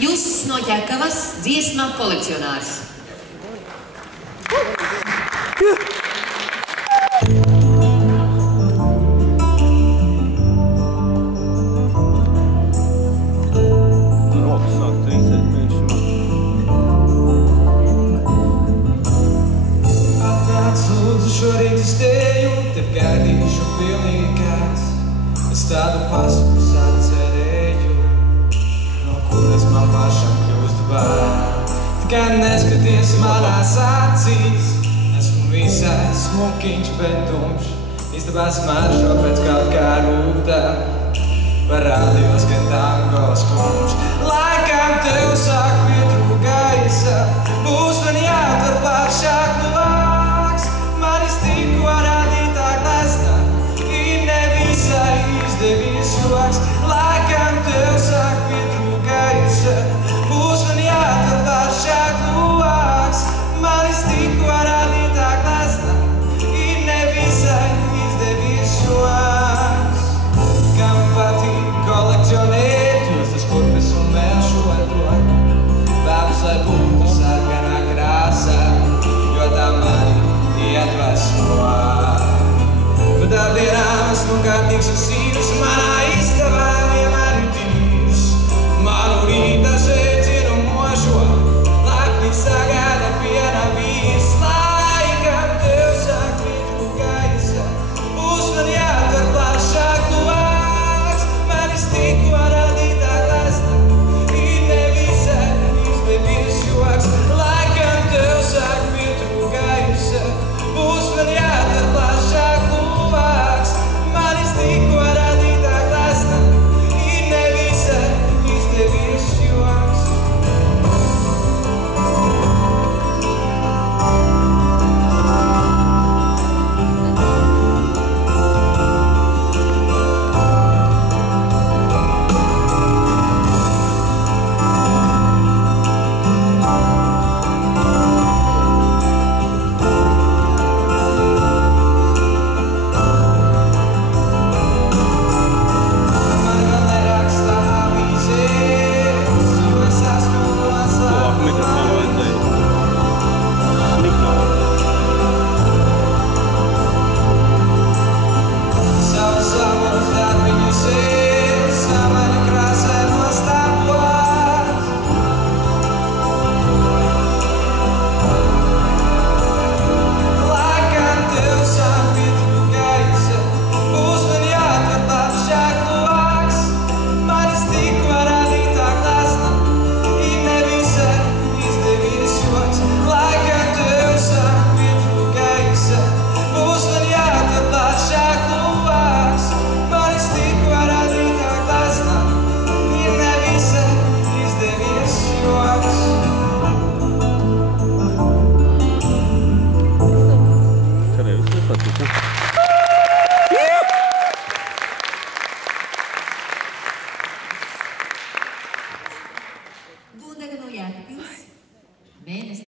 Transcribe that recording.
Jūs no Ķekavas, dziesma kolekcionārs. Šorīt es teju, tev gaidīšu pilnīgi kāds. Es tādu pasaules atcerēju, no kuras man pašam kļūst bail. Tikai neskaties manās acīs, esmu visai smukiņš, bet tumšs. Istabā smaržo pēc kaut kā rūta, parādījos, ka tango skumš. Laikam tev sāk pietrūkt gaisa, būs man jātver plašāk no vāks. Manis tikko radītāk nesnāk, ir nevisai izdevies joks.